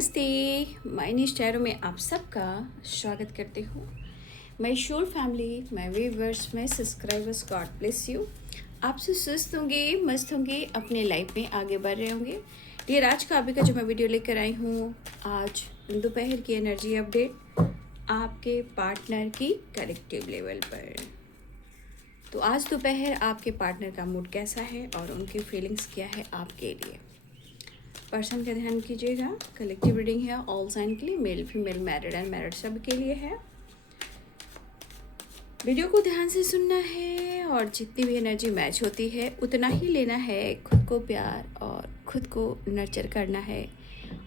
नमस्ते। मायनी स्टैरो में आप सबका स्वागत करती हूँ। माय शोर family, my viewers, my subscribers, God bless you. आपसे स्वस्थ होंगे, मस्त होंगे, अपने लाइफ में आगे बढ़ रहे होंगे। डियर, आज का अभी का जो मैं वीडियो लेकर आई हूँ, आज दोपहर की एनर्जी अपडेट आपके पार्टनर की कलेक्टिव लेवल पर। तो आज दोपहर आपके पार्टनर का मूड कैसा है और उनकी फीलिंग्स क्या है आपके लिए। पर्सन का ध्यान कीजिएगा। कलेक्टिव रीडिंग है ऑल साइन के लिए, male female married and married सब के लिए है। वीडियो को ध्यान से सुनना है और जितनी भी एनर्जी मैच होती है उतना ही लेना है। खुद को प्यार और खुद को नर्चर करना है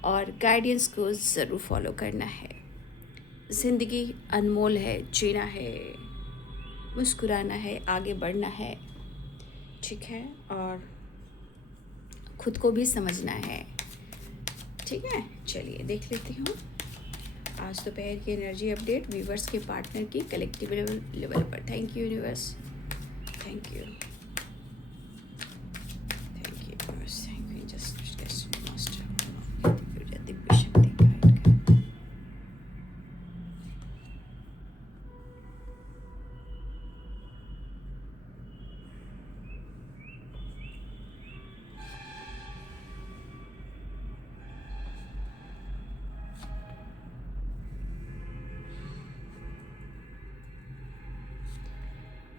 और गाइडेंस को ज़रूर फॉलो करना है। ज़िंदगी अनमोल है, जीना है, मुस्कुराना है, आगे बढ़ना है, ठीक है, और खुद को भी समझना है, ठीक है। चलिए देख लेती हूँ आज दोपहर की एनर्जी अपडेट व्यूवर्स के पार्टनर की कलेक्टिव लेवल पर। Thank you universe, thank you, thank you universe, thank you. Just master Divya शक्ति गाइड कर।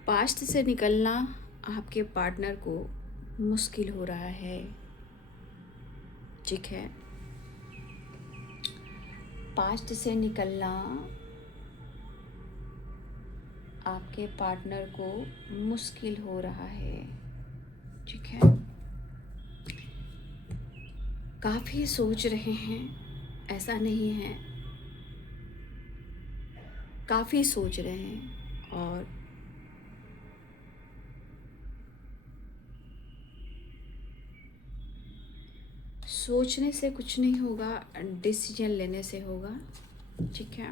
पास्ट से निकलना आपके पार्टनर को मुश्किल हो रहा है, ठीक है। पास्ट से निकलना आपके पार्टनर को मुश्किल हो रहा है, ठीक है। काफ़ी सोच रहे हैं, ऐसा नहीं है, काफ़ी सोच रहे हैं और सोचने से कुछ नहीं होगा, डिसीजन लेने से होगा, ठीक है।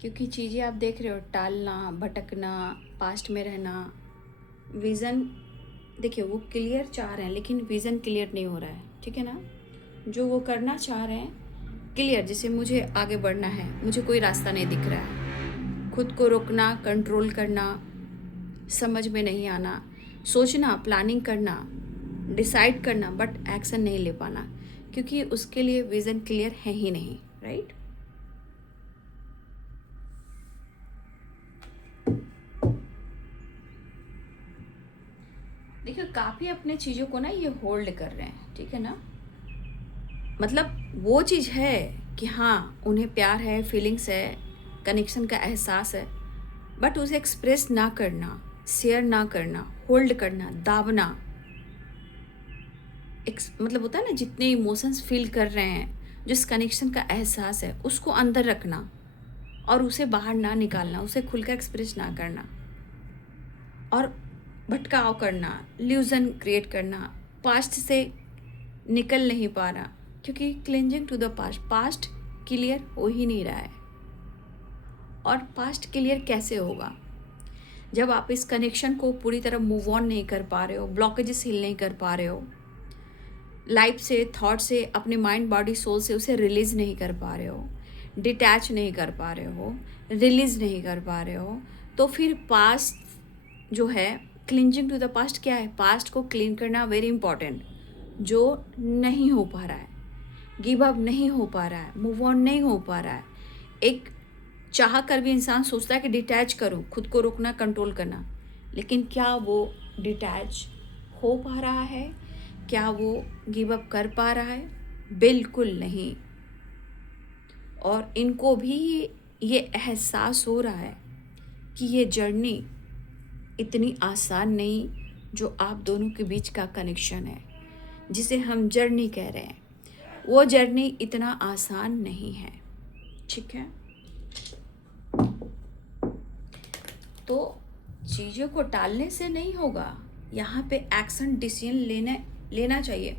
क्योंकि चीज़ें आप देख रहे हो, टालना, भटकना, पास्ट में रहना, विज़न देखिए वो क्लियर चाह रहे हैं लेकिन विज़न क्लियर नहीं हो रहा है, ठीक है ना। जो वो करना चाह रहे हैं क्लियर, जैसे मुझे आगे बढ़ना है, मुझे कोई रास्ता नहीं दिख रहा है, खुद को रोकना, कंट्रोल करना, समझ में नहीं आना, सोचना, प्लानिंग करना, डिसाइड करना, बट एक्शन नहीं ले पाना क्योंकि उसके लिए विज़न क्लियर है ही नहीं, राइट। देखिए काफ़ी अपने चीज़ों को ना ये होल्ड कर रहे हैं, ठीक है ना। मतलब वो चीज़ है कि हाँ उन्हें प्यार है, फीलिंग्स है, कनेक्शन का एहसास है, बट उसे एक्सप्रेस ना करना, शेयर ना करना, होल्ड करना, दाबना, मतलब होता है ना, जितने इमोशंस फील कर रहे हैं, जिस कनेक्शन का एहसास है उसको अंदर रखना और उसे बाहर ना निकालना, उसे खुलकर एक्सप्रेस ना करना और भटकाव करना, ल्यूजन क्रिएट करना, पास्ट से निकल नहीं पा रहा क्योंकि cleansing to the past, past clear हो ही नहीं रहा है। और पास्ट क्लियर कैसे होगा जब आप इस कनेक्शन को पूरी तरह मूव ऑन नहीं कर पा रहे हो, ब्लॉकेजेस हील नहीं कर पा रहे हो, लाइफ से, थॉट से, अपने माइंड, बॉडी, सोल से उसे रिलीज़ नहीं कर पा रहे हो, डिटैच नहीं कर पा रहे हो, रिलीज़ नहीं कर पा रहे हो। तो फिर पास्ट जो है, क्लिंजिंग टू द पास्ट क्या है, पास्ट को क्लीन करना वेरी इंपॉर्टेंट। जो नहीं हो पा रहा है, गिव अप नहीं हो पा रहा है, मूव ऑन नहीं हो पा रहा है, एक चाह कर भी इंसान सोचता है कि डिटैच करूं, खुद को रोकना, कंट्रोल करना, लेकिन क्या वो डिटैच हो पा रहा है, क्या वो गिव अप कर पा रहा है? बिल्कुल नहीं। और इनको भी ये एहसास हो रहा है कि ये जर्नी इतनी आसान नहीं, जो आप दोनों के बीच का कनेक्शन है, जिसे हम जर्नी कह रहे हैं, वो जर्नी इतना आसान नहीं है, ठीक है। तो चीज़ों को टालने से नहीं होगा, यहाँ पे एक्शन, डिसीजन लेना चाहिए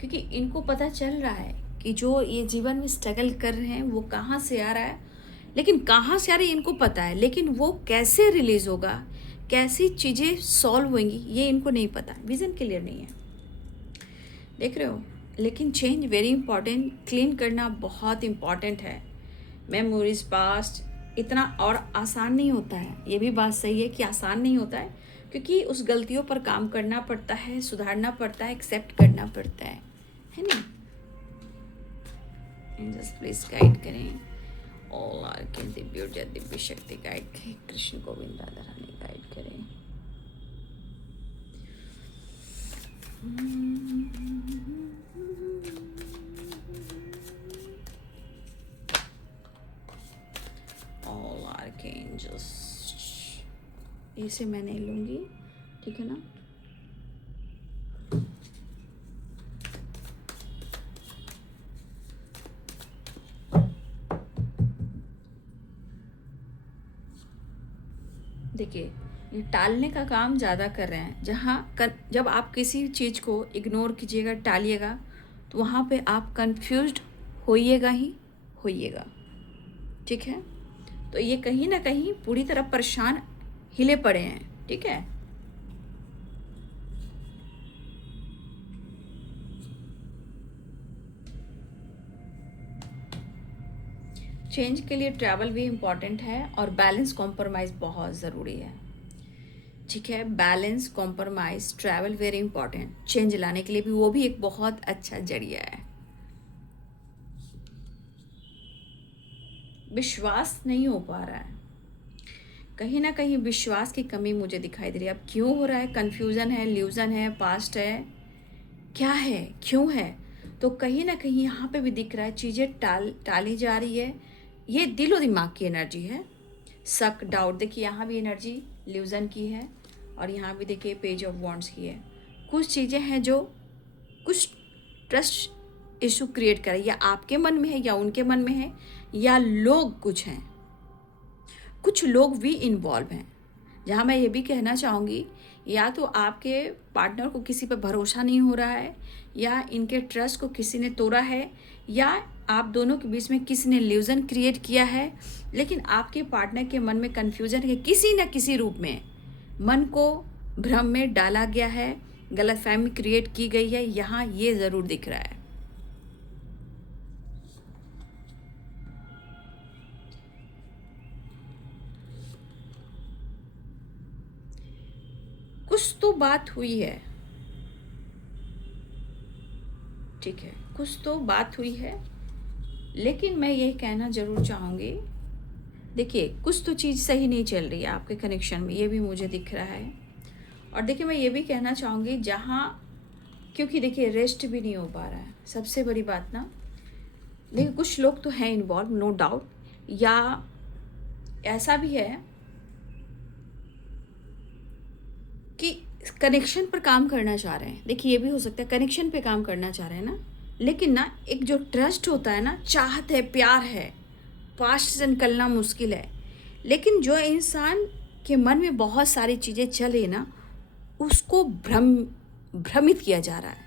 क्योंकि इनको पता चल रहा है कि जो ये जीवन में स्ट्रगल कर रहे हैं वो कहाँ से आ रहा है, लेकिन कहाँ से आ रही है इनको पता है, लेकिन वो कैसे रिलीज़ होगा, कैसी चीज़ें सॉल्व होंगी, ये इनको नहीं पता, विज़न क्लियर नहीं है। देख रहे हो, लेकिन चेंज वेरी इंपॉर्टेंट, क्लीन करना बहुत इम्पॉर्टेंट है। मेमोरीज पास्ट इतना और आसान नहीं होता है, ये भी बात सही है कि आसान नहीं होता है, क्योंकि उस गलतियों पर काम करना पड़ता है, सुधारना पड़ता है, एक्सेप्ट करना पड़ता है ना। एंजल्स प्लीज गाइड करें, ऑल आर के दिव्य ऊर्जा दिव्य शक्ति गाइड करें, कृष्ण गोविंद राधा रानी गाइड करें। ऑल आर्कएंजल्स, इसे मैं नहीं लूंगी, ठीक है ना। देखिए, ये टालने का काम ज़्यादा कर रहे हैं। जब आप किसी चीज़ को इग्नोर कीजिएगा, टालिएगा, तो वहाँ पे आप कंफ्यूज्ड होइएगा ही होइएगा, ठीक है। तो ये कहीं ना कहीं पूरी तरह परेशान हिले पड़े हैं, ठीक है। चेंज के लिए ट्रैवल भी इम्पॉर्टेंट है और बैलेंस कॉम्प्रोमाइज़ बहुत ज़रूरी है, ठीक है। Balance compromise travel very important, change लाने के लिए भी वो भी एक बहुत अच्छा जरिया है। विश्वास नहीं हो पा रहा है, कहीं ना कहीं विश्वास की कमी मुझे दिखाई दे रही है। अब क्यों हो रहा है? कन्फ्यूज़न है, ल्यूज़न है, पास्ट है, क्या है, क्यों है? तो कहीं ना कहीं यहाँ पे भी दिख रहा है चीज़ें टाली जा रही है। ये दिल और दिमाग की एनर्जी है, शक डाउट। देखिए यहाँ भी एनर्जी ल्यूज़न की है और यहाँ भी देखिए पेज ऑफ वॉन्ड्स की है। कुछ चीज़ें हैं जो कुछ ट्रस्ट इशू क्रिएट कर, या आपके मन में है या उनके मन में है, या लोग कुछ हैं, कुछ लोग भी इन्वॉल्व हैं। जहाँ मैं ये भी कहना चाहूँगी, या तो आपके पार्टनर को किसी पर भरोसा नहीं हो रहा है, या इनके ट्रस्ट को किसी ने तोड़ा है, या आप दोनों के बीच में किसी ने इल्यूजन क्रिएट किया है। लेकिन आपके पार्टनर के मन में कन्फ्यूजन है, किसी न किसी रूप में मन को भ्रम में डाला गया है, गलतफहमी क्रिएट की गई है। यहाँ ये ज़रूर दिख रहा है। कुछ तो बात हुई है, ठीक है, कुछ तो बात हुई है, लेकिन मैं ये कहना ज़रूर चाहूँगी, देखिए कुछ तो चीज़ सही नहीं चल रही है आपके कनेक्शन में, ये भी मुझे दिख रहा है। और देखिए मैं ये भी कहना चाहूँगी, जहाँ क्योंकि देखिए रेस्ट भी नहीं हो पा रहा है, सबसे बड़ी बात ना। देखिए कुछ लोग तो हैं इन्वॉल्व, नो डाउट, या ऐसा भी है कि कनेक्शन पर काम करना चाह रहे हैं। देखिए ये भी हो सकता है कनेक्शन पे काम करना चाह रहे हैं ना, लेकिन ना एक जो ट्रस्ट होता है ना, चाहत है, प्यार है, पास्ट से निकलना मुश्किल है। लेकिन जो इंसान के मन में बहुत सारी चीज़ें चल रही ना, उसको भ्रमित किया जा रहा है,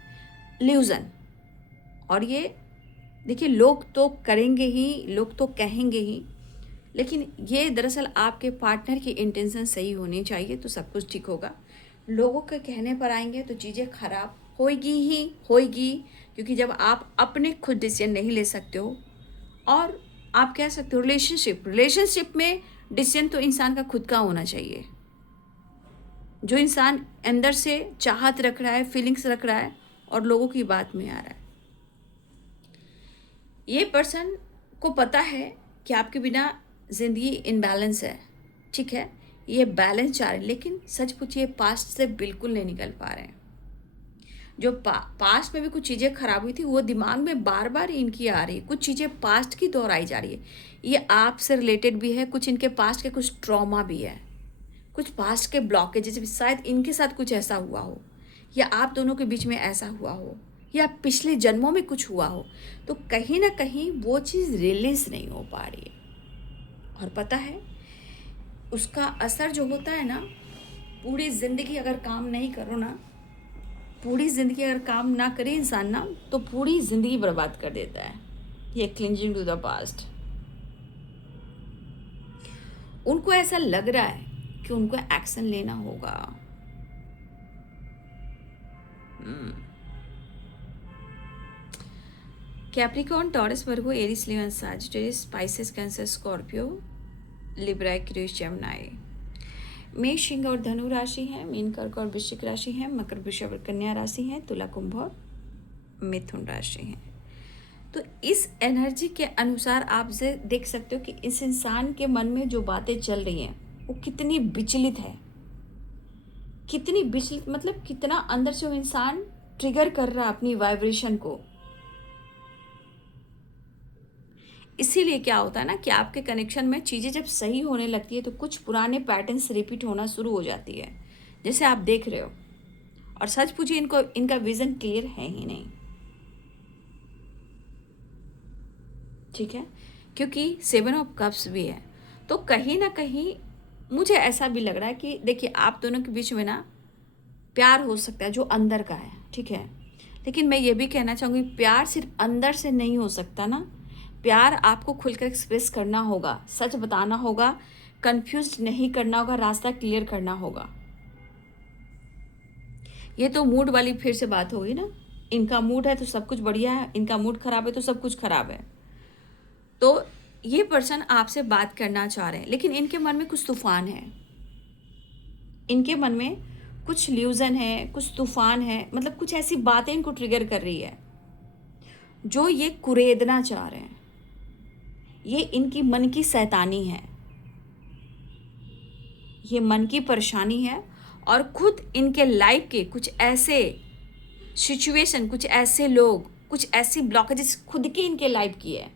इल्यूजन। और ये देखिए लोग तो करेंगे ही, लोग तो कहेंगे ही, लेकिन ये दरअसल आपके पार्टनर की इंटेंशन सही होनी चाहिए तो सब कुछ ठीक होगा। लोगों के कहने पर आएंगे तो चीज़ें खराब होएगी ही होएगी, क्योंकि जब आप अपने खुद डिसीजन नहीं ले सकते हो, और आप कह सकते हो रिलेशनशिप में डिसीजन तो इंसान का खुद का होना चाहिए। जो इंसान अंदर से चाहत रख रहा है, फीलिंग्स रख रहा है, और लोगों की बात में आ रहा है, ये पर्सन को पता है कि आपके बिना ज़िंदगी इनबैलेंस है, ठीक है, ये बैलेंस चाह रहे हैं, लेकिन सच पूछिए पास्ट से बिल्कुल नहीं निकल पा रहे हैं। जो पास्ट में भी कुछ चीज़ें खराब हुई थी, वो दिमाग में बार बार इनकी आ रही है, कुछ चीज़ें पास्ट की दोहराई जा रही है। ये आपसे रिलेटेड भी है, कुछ इनके पास्ट के कुछ ट्रॉमा भी है, कुछ पास्ट के ब्लॉकेजेस भी, शायद इनके साथ कुछ ऐसा हुआ हो, या आप दोनों के बीच में ऐसा हुआ हो, या पिछले जन्मों में कुछ हुआ हो। तो कहीं ना कहीं वो चीज़ रिलीज नहीं हो पा रही है, और पता है उसका असर जो होता है ना, पूरी ज़िंदगी अगर काम नहीं करो ना, पूरी ज़िंदगी अगर काम ना करे इंसान ना, तो पूरी ज़िंदगी बर्बाद कर देता है। ये क्लिंजिंग टू द पास्ट, उनको ऐसा लग रहा है कि उनको एक्शन लेना होगा। Capricorn, Taurus, Virgo, Aries, Leo and Sagittarius, Pisces, Cancer, Scorpio, Libra, Aquarius, Gemini. मेष, सिंह और धनु राशि है, मीन, कर्क और वृश्चिक राशि है, मकर, वृषभ और कन्या राशि है, तुला, कुंभ और मिथुन राशि है। तो इस एनर्जी के अनुसार आप से देख सकते हो कि इस इंसान के मन में जो बातें चल रही हैं वो कितनी विचलित है, कितनी विचलित मतलब कितना अंदर से वो इंसान ट्रिगर कर रहा है अपनी वाइब्रेशन को। इसीलिए क्या होता है ना कि आपके कनेक्शन में चीज़ें जब सही होने लगती है तो कुछ पुराने पैटर्न्स रिपीट होना शुरू हो जाती है, जैसे आप देख रहे हो। और सच पूछिए, इनका विजन क्लियर है ही नहीं, ठीक है, क्योंकि 7 ऑफ कप्स भी है। तो कहीं ना कहीं मुझे ऐसा भी लग रहा है कि देखिए आप दोनों के बीच में ना प्यार हो सकता है जो अंदर का है, ठीक है, लेकिन मैं ये भी कहना चाहूँगी प्यार सिर्फ अंदर से नहीं हो सकता ना, प्यार आपको खुलकर एक्सप्रेस करना होगा, सच बताना होगा, कंफ्यूज नहीं करना होगा, रास्ता क्लियर करना होगा। ये तो मूड वाली फिर से बात होगी ना, इनका मूड है तो सब कुछ बढ़िया है, इनका मूड खराब है तो सब कुछ खराब है। तो ये पर्सन आपसे बात करना चाह रहे हैं, लेकिन इनके मन में कुछ तूफान है, इनके मन में कुछ ल्यूजन है, कुछ तूफान है, मतलब कुछ ऐसी बातें इनको ट्रिगर कर रही है जो ये कुरेदना चाह रहे हैं। ये इनकी मन की शैतानी है, ये मन की परेशानी है, और खुद इनके लाइफ के कुछ ऐसे सिचुएशन, कुछ ऐसे लोग, कुछ ऐसी ब्लॉकेजेस खुद की इनके लाइफ की है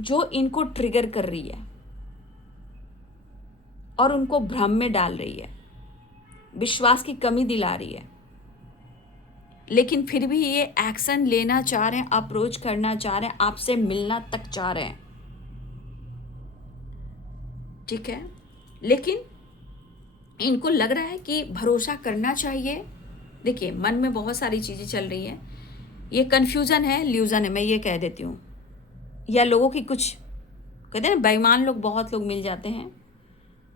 जो इनको ट्रिगर कर रही है और उनको भ्रम में डाल रही है, विश्वास की कमी दिला रही है। लेकिन फिर भी ये एक्शन लेना चाह रहे हैं, अप्रोच करना चाह रहे हैं, आपसे मिलना तक चाह रहे हैं, ठीक है, लेकिन इनको लग रहा है कि भरोसा करना चाहिए। देखिए मन में बहुत सारी चीज़ें चल रही हैं, ये कन्फ्यूज़न है, ल्यूज़न है, मैं ये कह देती हूँ, या लोगों की कुछ कहते हैं ना बेईमान लोग, बहुत लोग मिल जाते हैं,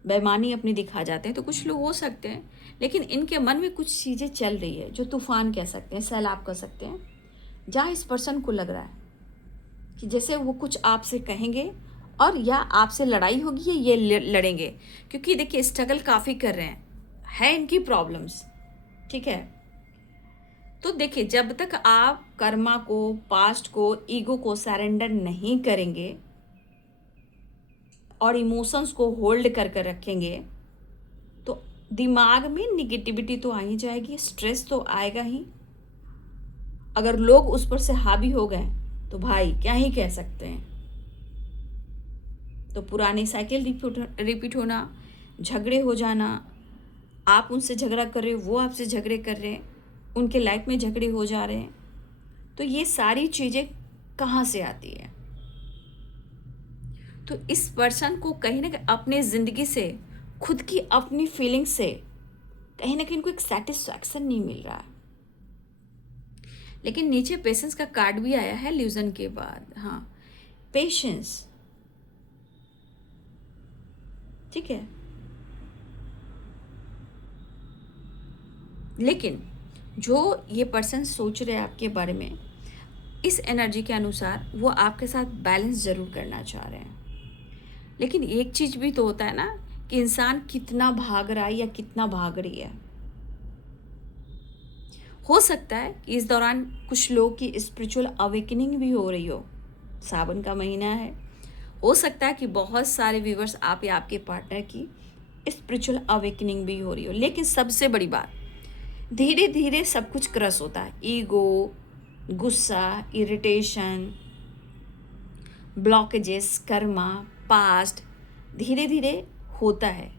बेईमानी अपनी दिखा जाते हैं, तो कुछ लोग हो सकते हैं, लेकिन इनके मन में कुछ चीज़ें चल रही है जो तूफान कह सकते हैं, सैलाब कह सकते हैं, जहाँ इस पर्सन को लग रहा है कि जैसे वो कुछ आपसे कहेंगे और या आपसे लड़ाई होगी या ये लड़ेंगे, क्योंकि देखिए स्ट्रगल काफ़ी कर रहे हैं, है इनकी प्रॉब्लम्स, ठीक है। तो देखिए जब तक आप कर्मा को, पास्ट को, ईगो को सरेंडर नहीं करेंगे और इमोशंस को होल्ड कर कर रखेंगे तो दिमाग में निगेटिविटी तो आ ही जाएगी, स्ट्रेस तो आएगा ही। अगर लोग उस पर से हावी हो गए तो भाई क्या ही कह सकते हैं। तो पुरानी साइकिल रिपीट होना, झगड़े हो जाना, आप उनसे झगड़ा कर रहे हो, वो आपसे झगड़े कर रहे हैं, उनके लाइफ में झगड़े हो जा रहे हैं, तो ये सारी चीज़ें कहाँ से आती है। तो इस पर्सन को कहीं ना कहीं अपने ज़िंदगी से, खुद की अपनी फीलिंग से कहीं ना कहीं इनको एक सेटिस्फैक्शन नहीं मिल रहा है। लेकिन नीचे पेशेंस का कार्ड भी आया है ल्यूजन के बाद, हाँ पेशेंस, ठीक है, लेकिन जो ये पर्सन सोच रहे हैं आपके बारे में, इस एनर्जी के अनुसार वो आपके साथ बैलेंस ज़रूर करना चाह रहे हैं। लेकिन एक चीज़ भी तो होता है ना कि इंसान कितना भाग रहा है या कितना भाग रही है। हो सकता है कि इस दौरान कुछ लोग की स्पिरिचुअल अवेकनिंग भी हो रही हो, सावन का महीना है, हो सकता है कि बहुत सारे व्यूवर्स आप या आपके पार्टनर की स्पिरिचुअल अवेकनिंग भी हो रही हो। लेकिन सबसे बड़ी बात, धीरे धीरे सब कुछ क्रश होता है, ईगो, गुस्सा, इरिटेशन, ब्लॉकेजेस, कर्मा, पास्ट, धीरे धीरे होता है,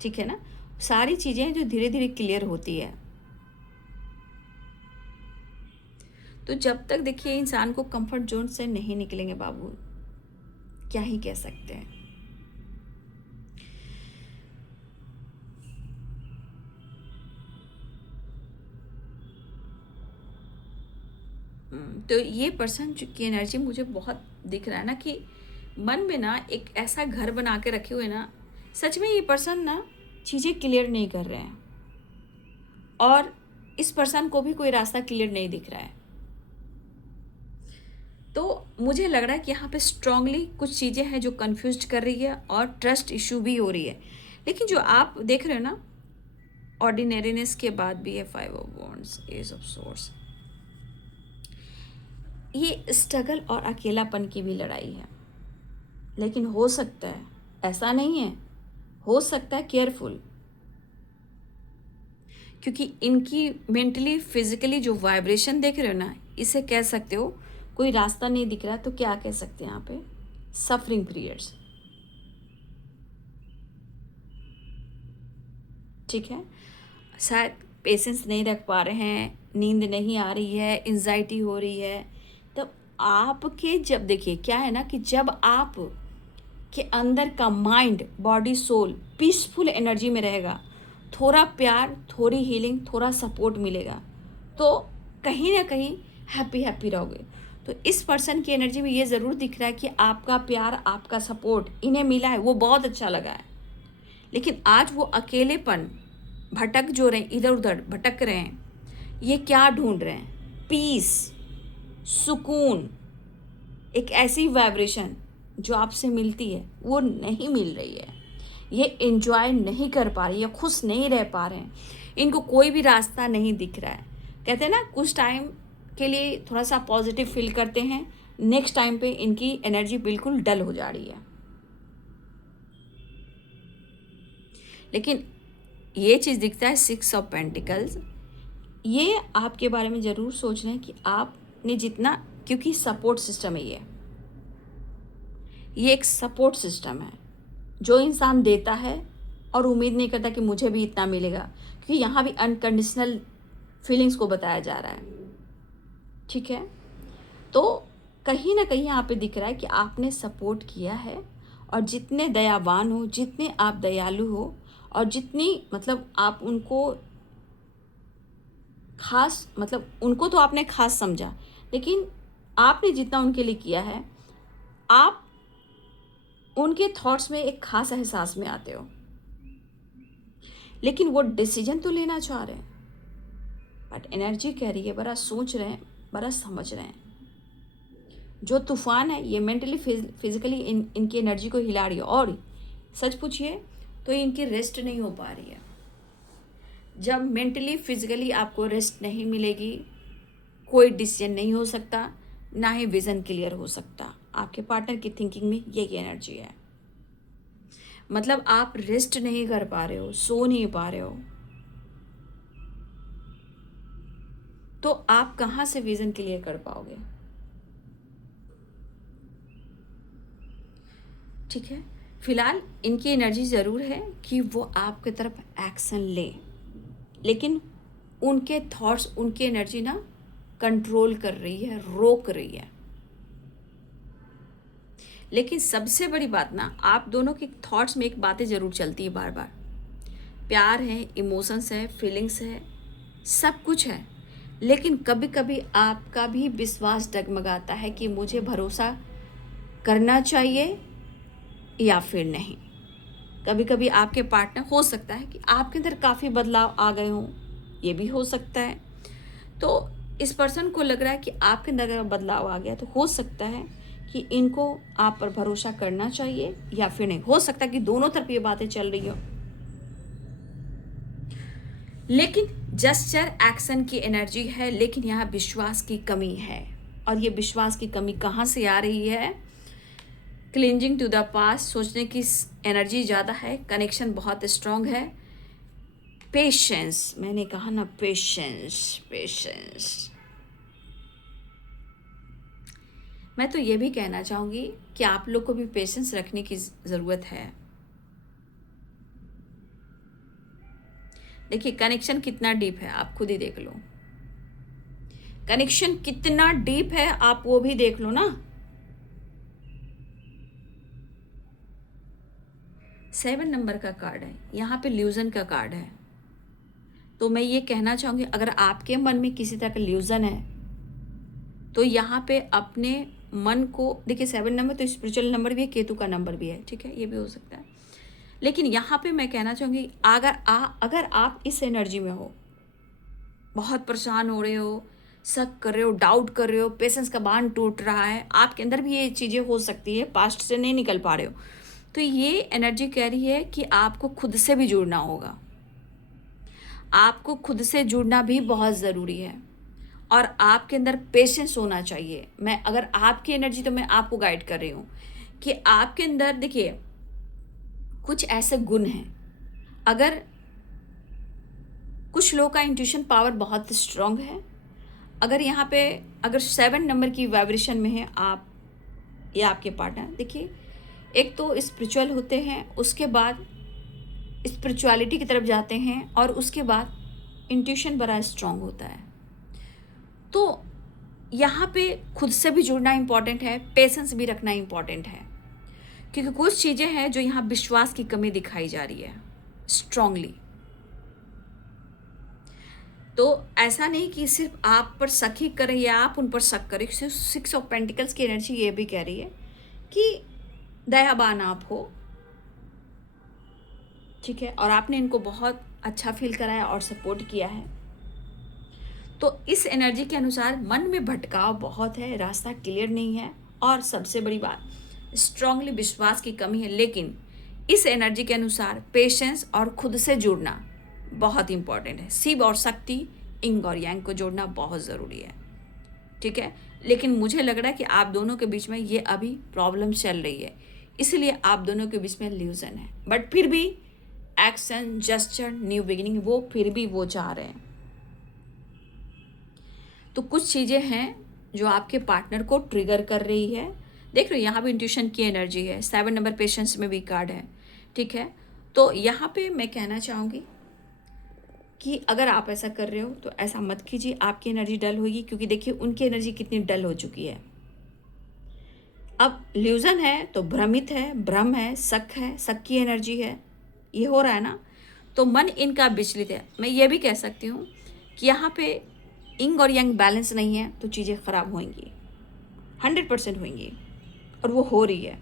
ठीक है ना, सारी चीज़ें जो धीरे धीरे क्लियर होती है। तो जब तक देखिए इंसान को कंफर्ट जोन से नहीं निकलेंगे बाबू, क्या ही कह सकते हैं। तो ये पर्सन की एनर्जी मुझे बहुत दिख रहा है ना कि मन में ना एक ऐसा घर बना के रखे हुए ना, सच में ये पर्सन ना चीज़ें क्लियर नहीं कर रहे हैं और इस पर्सन को भी कोई रास्ता क्लियर नहीं दिख रहा है। तो मुझे लग रहा है कि यहाँ पे स्ट्रांगली कुछ चीज़ें हैं जो कंफ्यूज कर रही है और ट्रस्ट इशू भी हो रही है। लेकिन जो आप देख रहे हो ना, ऑर्डिनरीनेस के बाद भी है 5 of wands, ace of swords. ये स्ट्रगल और अकेलापन की भी लड़ाई है। लेकिन हो सकता है, ऐसा नहीं है, हो सकता है केयरफुल, क्योंकि इनकी मेंटली फिजिकली जो वाइब्रेशन देख रहे हो ना, इसे कह सकते हो कोई रास्ता नहीं दिख रहा, तो क्या कह सकते हैं यहाँ पे, सफरिंग पीरियड्स। ठीक है, शायद पेशेंस नहीं रख पा रहे हैं, नींद नहीं आ रही है, एंजाइटी हो रही है। तब आपके, जब देखिए क्या है ना, कि जब आप के अंदर का mind, body, soul peaceful energy में रहेगा, थोड़ा प्यार, थोड़ी हीलिंग, थोड़ा सपोर्ट मिलेगा, तो कहीं ना कहीं हैप्पी हैप्पी रहोगे। तो इस पर्सन की एनर्जी में ये ज़रूर दिख रहा है कि आपका प्यार, आपका सपोर्ट इन्हें मिला है, वो बहुत अच्छा लगा है। लेकिन आज वो अकेलेपन, भटक जो रहे, इधर उधर भटक रहे हैं, ये क्या ढूंढ रहे हैं, पीस, सुकून, एक ऐसी वाइब्रेशन जो आपसे मिलती है वो नहीं मिल रही है। ये एंजॉय नहीं कर पा रही है, खुश नहीं रह पा रहे हैं, इनको कोई भी रास्ता नहीं दिख रहा है। कहते हैं ना, कुछ टाइम के लिए थोड़ा सा पॉजिटिव फील करते हैं, नेक्स्ट टाइम पे इनकी एनर्जी बिल्कुल डल हो जा रही है। लेकिन ये चीज़ दिखता है 6 ऑफ पेंटिकल्स, ये आपके बारे में ज़रूर सोच रहे हैं कि आपने जितना, क्योंकि सपोर्ट सिस्टम है ये एक सपोर्ट सिस्टम है। जो इंसान देता है और उम्मीद नहीं करता कि मुझे भी इतना मिलेगा, क्योंकि यहाँ भी अनकंडीशनल फीलिंग्स को बताया जा रहा है। ठीक है, तो कहीं ना कहीं यहाँ पे दिख रहा है कि आपने सपोर्ट किया है, और जितने दयावान हो, जितने आप दयालु हो, और जितनी मतलब आप उनको खास, मतलब उनको तो आपने खास समझा, लेकिन आपने जितना उनके लिए किया है, आप उनके थॉट्स में एक खास एहसास में आते हो। लेकिन वो डिसीजन तो लेना चाह रहे हैं, बट एनर्जी कह रही है, बड़ा सोच रहे हैं, बड़ा समझ रहे हैं। जो तूफान है ये मेंटली फिजिकली इनकी एनर्जी को हिला रही है, और सच पूछिए तो इनकी रेस्ट नहीं हो पा रही है। जब मेंटली फिजिकली आपको रेस्ट नहीं मिलेगी, कोई डिसीजन नहीं हो सकता, ना ही विज़न क्लियर हो सकता। आपके पार्टनर की थिंकिंग में यही एनर्जी है। मतलब आप रेस्ट नहीं कर पा रहे हो, सो नहीं पा रहे हो, तो आप कहाँ से विज़न क्लियर कर पाओगे। ठीक है, फिलहाल इनकी एनर्जी ज़रूर है कि वो आपके तरफ एक्शन ले, लेकिन उनके थॉट्स, उनकी एनर्जी ना कंट्रोल कर रही है, रोक रही है। लेकिन सबसे बड़ी बात ना, आप दोनों की थॉट्स में एक बातें ज़रूर चलती है बार बार, प्यार है, इमोशंस है, फीलिंग्स है, सब कुछ है। लेकिन कभी कभी आपका भी विश्वास डगमगाता है कि मुझे भरोसा करना चाहिए या फिर नहीं। कभी कभी आपके पार्टनर, हो सकता है कि आपके अंदर काफ़ी बदलाव आ गए हों, ये भी हो सकता है। तो इस पर्सन को लग रहा है कि आपके अंदर अगर बदलाव आ गया, तो हो सकता है कि इनको आप पर भरोसा करना चाहिए या फिर नहीं। हो सकता है कि दोनों तरफ ये बातें चल रही हो, लेकिन जस्चर एक्शन की एनर्जी है, लेकिन यहाँ विश्वास की कमी है। और ये विश्वास की कमी कहाँ से आ रही है? क्लिंजिंग टू द पास्ट, सोचने की एनर्जी ज़्यादा है, कनेक्शन बहुत स्ट्रांग है। पेशेंस, मैंने कहा ना, पेशेंस पेशेंस। मैं तो ये भी कहना चाहूँगी कि आप लोग को भी पेशेंस रखने की ज़रूरत है। देखिए कनेक्शन कितना डीप है, आप खुद ही देख लो। कनेक्शन कितना डीप है आप वो भी देख लो ना। 7 नंबर का कार्ड है, यहाँ पे ल्यूजन का कार्ड है। तो मैं ये कहना चाहूँगी, अगर आपके मन में किसी तरह का ल्यूजन है, तो यहाँ पे अपने मन को, देखिए 7 नंबर तो स्पिरिचुअल नंबर भी है, केतु का नंबर भी है, ठीक है, ये भी हो सकता है। लेकिन यहाँ पे मैं कहना चाहूँगी, अगर आप इस एनर्जी में हो, बहुत परेशान हो रहे हो, शक कर रहे हो, डाउट कर रहे हो, पेशेंस का बांध टूट रहा है, आपके अंदर भी ये चीज़ें हो सकती है, पास्ट से नहीं निकल पा रहे हो, तो ये एनर्जी कह रही है कि आपको खुद से भी जुड़ना होगा। आपको खुद से जुड़ना भी बहुत ज़रूरी है और आपके अंदर पेशेंस होना चाहिए। मैं अगर आपकी एनर्जी, तो मैं आपको गाइड कर रही हूँ कि आपके अंदर देखिए कुछ ऐसे गुण हैं। अगर कुछ लोगों का इंट्यूशन पावर बहुत स्ट्रांग है, अगर यहाँ पे अगर 7 नंबर की वाइब्रेशन में है आप या आपके पार्टनर, देखिए एक तो स्पिरिचुअल होते हैं, उसके बाद स्पिरिचुअलिटी की तरफ जाते हैं और उसके बाद इंट्यूशन बड़ा स्ट्रांग होता है। तो यहाँ पे खुद से भी जुड़ना इम्पॉर्टेंट है, पेशेंस भी रखना इम्पॉर्टेंट है, क्योंकि कुछ चीज़ें हैं जो यहाँ विश्वास की कमी दिखाई जा रही है स्ट्रांगली। तो ऐसा नहीं कि सिर्फ आप पर शक ही करें या आप उन पर शक करें। 6 ऑफ पेंटिकल्स की एनर्जी ये भी कह रही है कि दयावान आप हो, ठीक है, और आपने इनको बहुत अच्छा फील कराया और सपोर्ट किया है। तो इस एनर्जी के अनुसार मन में भटकाव बहुत है, रास्ता क्लियर नहीं है और सबसे बड़ी बात स्ट्रांगली विश्वास की कमी है। लेकिन इस एनर्जी के अनुसार पेशेंस और खुद से जुड़ना बहुत इंपॉर्टेंट है। शिव और शक्ति, इंग और यांग को जोड़ना बहुत ज़रूरी है, ठीक है। लेकिन मुझे लग रहा है कि आप दोनों के बीच में ये अभी प्रॉब्लम चल रही है, इसलिए आप दोनों के बीच में ल्यूजन है। बट फिर भी एक्शन, जस्चर, न्यू बिगिनिंग, वो फिर भी वो चाह रहे हैं। तो कुछ चीज़ें हैं जो आपके पार्टनर को ट्रिगर कर रही है। देख रहे हो यहाँ भी इंट्यूशन की एनर्जी है, 7 नंबर पेशेंस में भी कार्ड है, ठीक है। तो यहाँ पे मैं कहना चाहूँगी कि अगर आप ऐसा कर रहे हो तो ऐसा मत कीजिए, आपकी एनर्जी डल होगी, क्योंकि देखिए उनकी एनर्जी कितनी डल हो चुकी है। अब ल्यूजन है तो भ्रमित है, भ्रम है, शक की एनर्जी है, ये हो रहा है ना। तो मन इनका विचलित है। मैं ये भी कह सकती हूँ कि यहाँ पे इंग और यंग बैलेंस नहीं है, तो चीज़ें ख़राब होंगी, 100% होंगी, और वो हो रही है।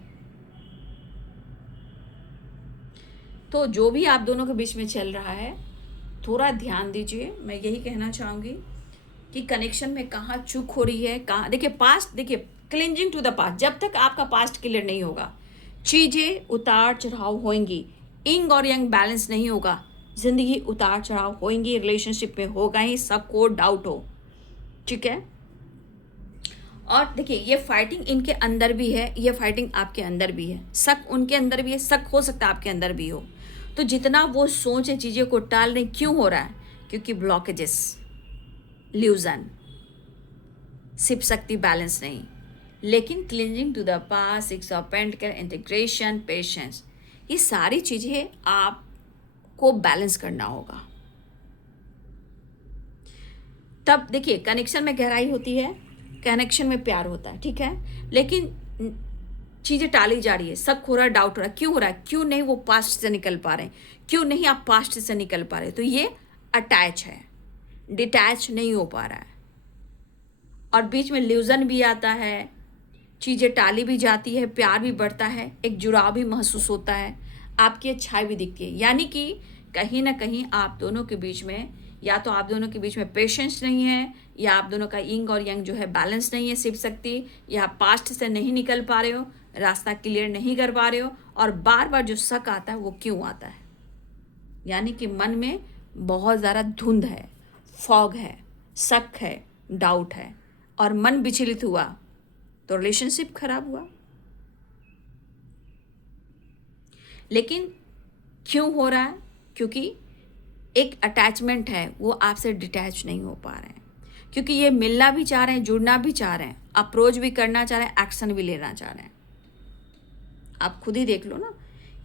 तो जो भी आप दोनों के बीच में चल रहा है, थोड़ा ध्यान दीजिए। मैं यही कहना चाहूँगी कि कनेक्शन में कहाँ चूक हो रही है, कहाँ। देखिए पास्ट, देखिए क्लिंजिंग टू द पास्ट, जब तक आपका पास्ट क्लियर नहीं होगा चीज़ें उतार चढ़ाव होंगी। इंग और यंग बैलेंस नहीं होगा, ज़िंदगी उतार चढ़ाव होंगी, रिलेशनशिप में होगा ही, सबको डाउट हो, ठीक है। और देखिए ये फाइटिंग इनके अंदर भी है, ये फाइटिंग आपके अंदर भी है, शक उनके अंदर भी है, शक हो सकता है आपके अंदर भी हो। तो जितना वो सोचे चीज़ों को टाल रहे, क्यों हो रहा है? क्योंकि ब्लॉकेजेस, ल्यूजन, शिव शक्ति बैलेंस नहीं। लेकिन cleansing to the past, 6 of pentacles, integration, patience, ये सारी चीज़ें आपको बैलेंस करना होगा। तब देखिए कनेक्शन में गहराई होती है, कनेक्शन में प्यार होता है, ठीक है। लेकिन चीज़ें टाली जा रही है, शक हो रहा है, डाउट हो रहा है, क्यों हो रहा है? क्यों नहीं वो पास्ट से निकल पा रहे हैं? क्यों नहीं आप पास्ट से निकल पा रहे? तो ये अटैच है, डिटैच नहीं हो पा रहा है, और बीच में ल्यूजन भी आता है, चीज़ें टाली भी जाती है, प्यार भी बढ़ता है, एक जुड़ाव भी महसूस होता है, आपकी अच्छाई भी दिखती है। यानी कि कहीं ना कहीं आप दोनों के बीच में, या तो आप दोनों के बीच में पेशेंस नहीं है, या आप दोनों का इंग और यंग जो है बैलेंस नहीं है, शिव शक्ति, या पास्ट से नहीं निकल पा रहे हो, रास्ता क्लियर नहीं कर पा रहे हो, और बार बार जो शक आता है वो क्यों आता है? यानी कि मन में बहुत ज़्यादा धुंध है, फॉग है, शक है, डाउट है, और मन विचलित हुआ तो रिलेशनशिप खराब हुआ। लेकिन क्यों हो रहा है? क्योंकि एक अटैचमेंट है, वो आपसे डिटैच नहीं हो पा रहे हैं, क्योंकि ये मिलना भी चाह रहे हैं, जुड़ना भी चाह रहे हैं, अप्रोच भी करना चाह रहे हैं, एक्शन भी लेना चाह रहे हैं। आप खुद ही देख लो ना,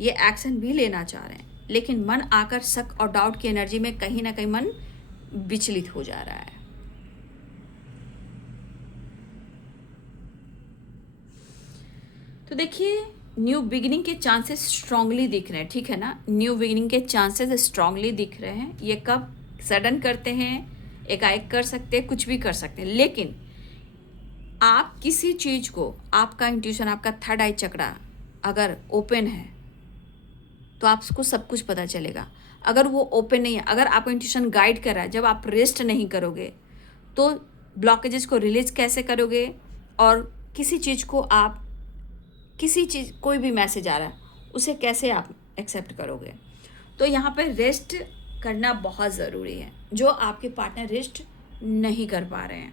ये एक्शन भी लेना चाह रहे हैं, लेकिन मन आकर शक और डाउट की एनर्जी में कहीं ना कहीं मन विचलित हो जा रहा है। तो देखिए न्यू बिगिनिंग के चांसेस स्ट्रांगली दिख रहे हैं, ठीक है ना। न्यू बिगिनिंग के चांसेस स्ट्रांगली दिख रहे हैं। ये कब सडन करते हैं, एकाएक कर सकते हैं, कुछ भी कर सकते हैं, लेकिन आप किसी चीज़ को, आपका इंट्यूशन, आपका थर्ड आई चक्रा अगर ओपन है तो आपको सब कुछ पता चलेगा। अगर वो ओपन नहीं है, अगर आपका इंट्यूशन गाइड कर रहा है, जब आप रेस्ट नहीं करोगे तो ब्लॉकेजेस को रिलीज कैसे करोगे, और किसी चीज़ को आप, किसी चीज़, कोई भी मैसेज आ रहा है उसे कैसे आप एक्सेप्ट करोगे। तो यहाँ पे रेस्ट करना बहुत ज़रूरी है। जो आपके पार्टनर रेस्ट नहीं कर पा रहे हैं,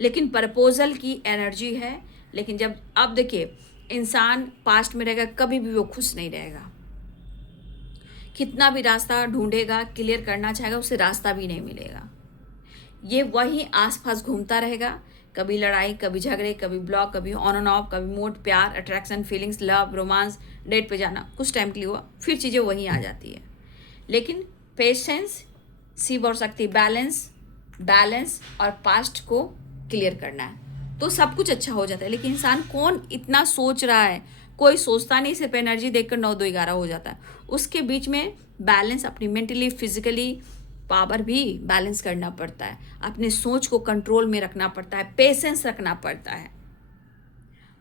लेकिन प्रपोजल की एनर्जी है, लेकिन जब अब देखिए इंसान पास्ट में रहेगा, कभी भी वो खुश नहीं रहेगा। कितना भी रास्ता ढूंढेगा, क्लियर करना चाहेगा, उसे रास्ता भी नहीं मिलेगा। ये वही आसपास घूमता रहेगा, कभी लड़ाई, कभी झगड़े, कभी ब्लॉक, कभी ऑन एंड ऑफ, कभी मूड, प्यार, attraction, feelings, love, romance, date पे जाना, कुछ टाइम के लिए हुआ, फिर चीज़ें वहीं आ जाती है। लेकिन पेशेंस, शिव और शक्ति, बैलेंस, बैलेंस और पास्ट को क्लियर करना है तो सब कुछ अच्छा हो जाता है। लेकिन इंसान कौन इतना सोच रहा है, कोई सोचता नहीं, सिर्फ एनर्जी देखकर 9 2 11 हो जाता है। उसके बीच में बैलेंस, अपनी मेंटली फिजिकली पावर भी बैलेंस करना पड़ता है, अपने सोच को कंट्रोल में रखना पड़ता है, पेशेंस रखना पड़ता है।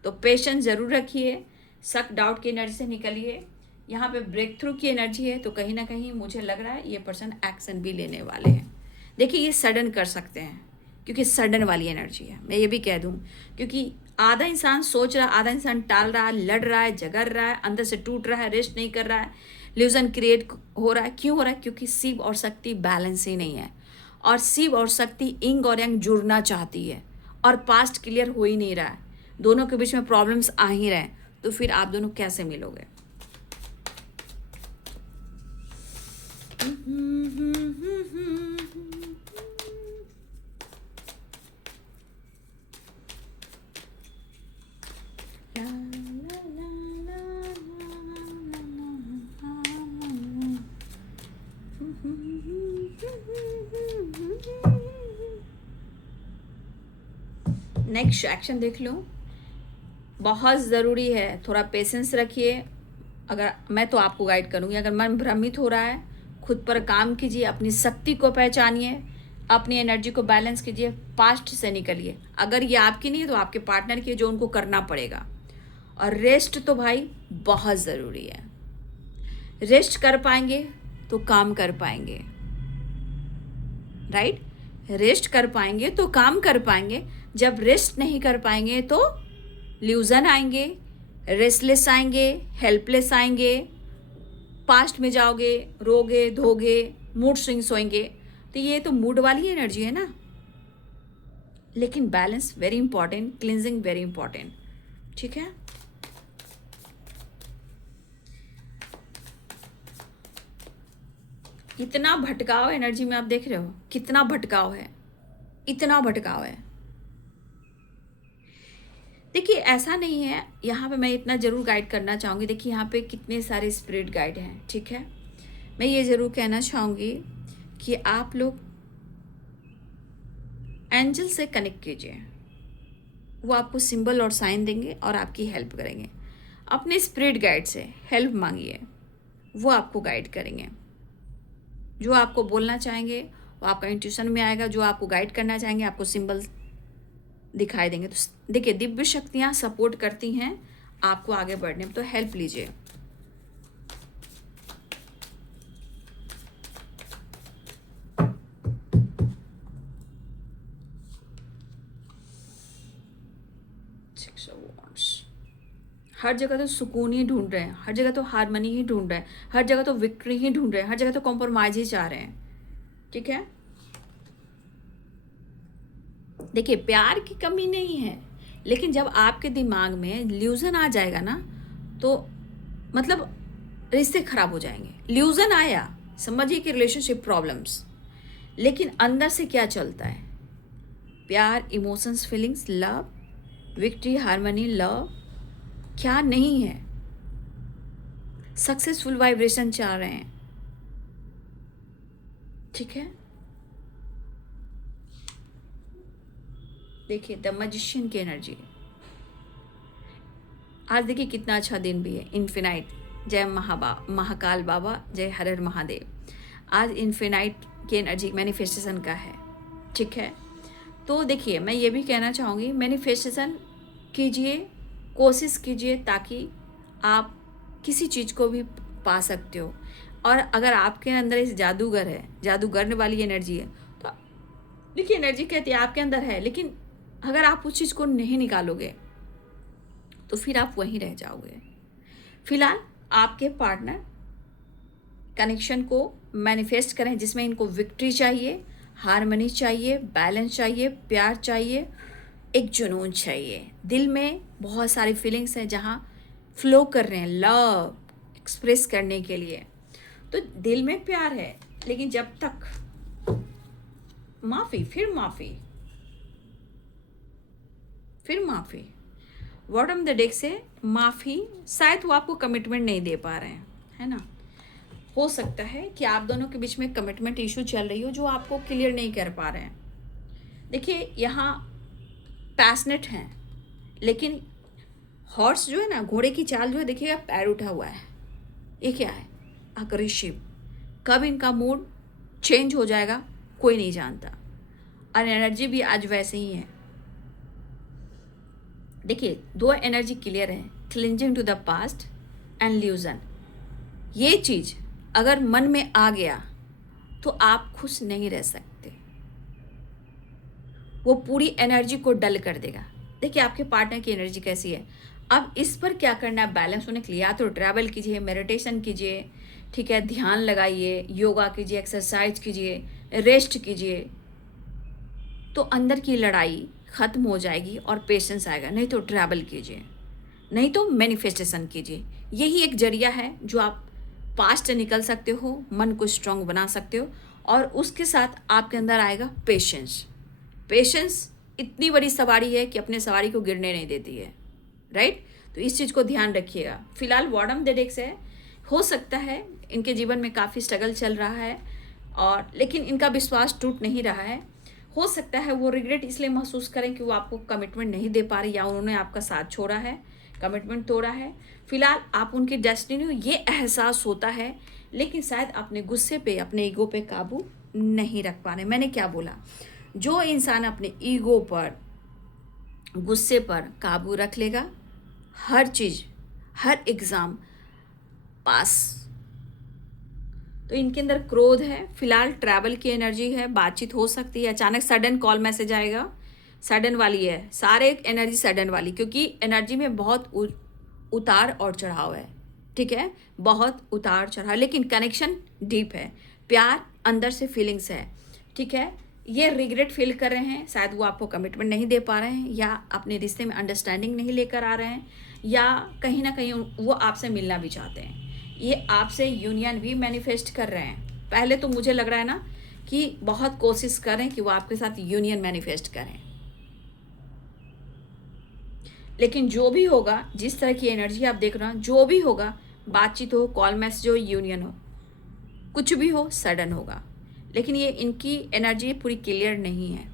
तो पेशेंस ज़रूर रखिए, शक डाउट की एनर्जी से निकलिए। यहाँ पे ब्रेक थ्रू की एनर्जी है, तो कहीं ना कहीं मुझे लग रहा है ये पर्सन एक्शन भी लेने वाले हैं। देखिए ये सडन कर सकते हैं, क्योंकि सडन वाली एनर्जी है, मैं ये भी कह दूँ, क्योंकि आधा इंसान सोच रहा है, आधा इंसान टाल रहा है, लड़ रहा है, झगड़ रहा है, अंदर से टूट रहा है, रेस्ट नहीं कर रहा है, ल्यूजन क्रिएट हो रहा है। क्यों हो रहा है? क्योंकि शिव और शक्ति बैलेंस ही नहीं है, और शिव और शक्ति इंग और यंग जुड़ना चाहती है, और पास्ट क्लियर हो ही नहीं रहा है, दोनों के बीच में प्रॉब्लम्स आ ही रहे हैं। तो फिर आप दोनों कैसे मिलोगे? नेक्स्ट एक्शन देख लो, बहुत ज़रूरी है, थोड़ा पेशेंस रखिए। अगर मैं तो आपको गाइड करूँगी, अगर मन भ्रमित हो रहा है, खुद पर काम कीजिए, अपनी शक्ति को पहचानिए, अपनी एनर्जी को बैलेंस कीजिए, पास्ट से निकलिए। अगर ये आपकी नहीं है तो आपके पार्टनर की है, जो उनको करना पड़ेगा। और रेस्ट तो भाई बहुत ज़रूरी है, रेस्ट कर पाएंगे तो काम कर पाएंगे, राइट? रेस्ट कर पाएंगे तो काम कर पाएंगे। जब रेस्ट नहीं कर पाएंगे तो ल्यूजन आएंगे, रेस्टलेस आएंगे, हेल्पलेस आएंगे, पास्ट में जाओगे, रोगे धोगे, मूड स्विंग्स होंगे। तो ये तो मूड वाली एनर्जी है ना। लेकिन balance very important, cleansing very important, ठीक है? इतना भटकाव एनर्जी में आप देख रहे हो, कितना भटकाव है, इतना भटकाव है। देखिए ऐसा नहीं है, यहाँ पे मैं इतना ज़रूर गाइड करना चाहूँगी। देखिए यहाँ पे कितने सारे स्पिरिट गाइड हैं, ठीक है? मैं ये ज़रूर कहना चाहूँगी कि आप लोग एंजल से कनेक्ट कीजिए, वो आपको सिंबल और साइन देंगे और आपकी हेल्प करेंगे। अपने स्पिरिट गाइड से हेल्प मांगिए, वो आपको गाइड करेंगे। जो आपको बोलना चाहेंगे वो आपका इंट्यूशन में आएगा, जो आपको गाइड करना चाहेंगे आपको सिंबल दिखाई देंगे। तो देखिए दिव्य शक्तियाँ सपोर्ट करती हैं आपको आगे बढ़ने में, तो हेल्प लीजिए। हर जगह तो सुकून ही ढूंढ रहे हैं, हर जगह तो हारमनी ही ढूंढ रहे हैं, हर जगह तो विक्ट्री ही ढूंढ रहे हैं, हर जगह तो कॉम्प्रोमाइज ही चाह रहे हैं, ठीक है? देखिए प्यार की कमी नहीं है, लेकिन जब आपके दिमाग में ल्यूजन आ जाएगा ना, तो मतलब रिश्ते खराब हो जाएंगे। ल्यूजन आया, समझिए कि रिलेशनशिप प्रॉब्लम्स, लेकिन अंदर से क्या चलता है? प्यार, emotions, feelings, love, victory, harmony, love क्या नहीं है? सक्सेसफुल वाइब्रेशन चाह रहे हैं, ठीक है? देखिए द मैजिशियन की एनर्जी। आज देखिए कितना अच्छा दिन भी है, इन्फिनाइट। जय महाकाल बाबा, जय हर हर महादेव। आज इन्फिनाइट की एनर्जी मैनिफेस्टेशन का है, ठीक है? तो देखिए मैं ये भी कहना चाहूँगी, मैनिफेस्टेशन कीजिए, कोशिश कीजिए, ताकि आप किसी चीज़ को भी पा सकते हो। और अगर आपके अंदर इस जादूगर है, जादूगर वाली एनर्जी है, तो देखिए एनर्जी कहती है आपके अंदर है, लेकिन अगर आप उस चीज़ को नहीं निकालोगे तो फिर आप वहीं रह जाओगे। फिलहाल आपके पार्टनर कनेक्शन को मैनिफेस्ट करें जिसमें इनको विक्ट्री चाहिए, हार्मनी चाहिए, बैलेंस चाहिए, प्यार चाहिए, एक जुनून चाहिए। दिल में बहुत सारी फीलिंग्स हैं जहाँ फ्लो कर रहे हैं लव एक्सप्रेस करने के लिए। तो दिल में प्यार है, लेकिन जब तक माफ़ी, फिर माफ़ी बॉटम द डेक से माफ़ी, शायद वो आपको कमिटमेंट नहीं दे पा रहे हैं, है ना। हो सकता है कि आप दोनों के बीच में कमिटमेंट इशू चल रही हो जो आपको क्लियर नहीं कर पा रहे हैं। देखिए यहाँ पैशनेट हैं, लेकिन हॉर्स जो है ना, घोड़े की चाल जो है, देखिएगा पैर उठा हुआ है। ये क्या है? अग्रेसिव। कब इनका मूड चेंज हो जाएगा कोई नहीं जानता, और एनर्जी भी आज वैसे ही है। देखिए दो एनर्जी क्लियर है, cleansing to the past and illusion. ये चीज़ अगर मन में आ गया तो आप खुश नहीं रह सकते, वो पूरी एनर्जी को डल कर देगा। देखिए आपके पार्टनर की एनर्जी कैसी है, अब इस पर क्या करना है बैलेंस होने के लिए, या तो ट्रैवल कीजिए, मेडिटेशन कीजिए, ठीक है, ध्यान लगाइए, योगा कीजिए, एक्सरसाइज कीजिए, रेस्ट कीजिए, तो अंदर की लड़ाई ख़त्म हो जाएगी और पेशेंस आएगा। नहीं तो ट्रैवल कीजिए, नहीं तो मैनिफेस्टेशन कीजिए। यही एक जरिया है जो आप पास्ट से निकल सकते हो, मन को स्ट्रांग बना सकते हो, और उसके साथ आपके अंदर आएगा पेशेंस। पेशेंस इतनी बड़ी सवारी है कि अपने सवारी को गिरने नहीं देती है, राइट। तो इस चीज़ को ध्यान रखिएगा। फिलहाल बॉटम द डेक से हो सकता है इनके जीवन में काफ़ी स्ट्रगल चल रहा है, और लेकिन इनका विश्वास टूट नहीं रहा है। हो सकता है वो रिग्रेट इसलिए महसूस करें कि वो आपको कमिटमेंट नहीं दे पा रहे, या उन्होंने आपका साथ छोड़ा है, कमिटमेंट तोड़ा है। फिलहाल आप उनकी डेस्टिनी हो ये एहसास होता है, लेकिन शायद अपने गुस्से पे, अपने ईगो पे काबू नहीं रख पा रहे। मैंने क्या बोला? जो इंसान अपने ईगो पर, गुस्से पर काबू रख लेगा, हर चीज़, हर एग्ज़ाम पास। तो इनके अंदर क्रोध है। फिलहाल ट्रैवल की एनर्जी है, बातचीत हो सकती है, अचानक सडन कॉल मैसेज आएगा, सडन वाली है, सारे एनर्जी सडन वाली, क्योंकि एनर्जी में बहुत उतार और चढ़ाव है, ठीक है, बहुत उतार चढ़ाव, लेकिन कनेक्शन डीप है, प्यार अंदर से फीलिंग्स है, ठीक है। ये रिग्रेट फील कर रहे हैं, शायद वो आपको कमिटमेंट नहीं दे पा रहे हैं, या अपने रिश्ते में अंडरस्टैंडिंग नहीं लेकर आ रहे हैं, या कहीं ना कहीं वो आपसे मिलना भी चाहते हैं। ये आपसे यूनियन भी मैनिफेस्ट कर रहे हैं। पहले तो मुझे लग रहा है ना कि बहुत कोशिश करें कि वो आपके साथ यूनियन मैनिफेस्ट करें, लेकिन जो भी होगा, जिस तरह की एनर्जी आप देख रहे हो, जो भी होगा, बातचीत हो, कॉल मैसेज हो, यूनियन हो, कुछ भी हो, सडन होगा। लेकिन ये इनकी एनर्जी पूरी क्लियर नहीं है,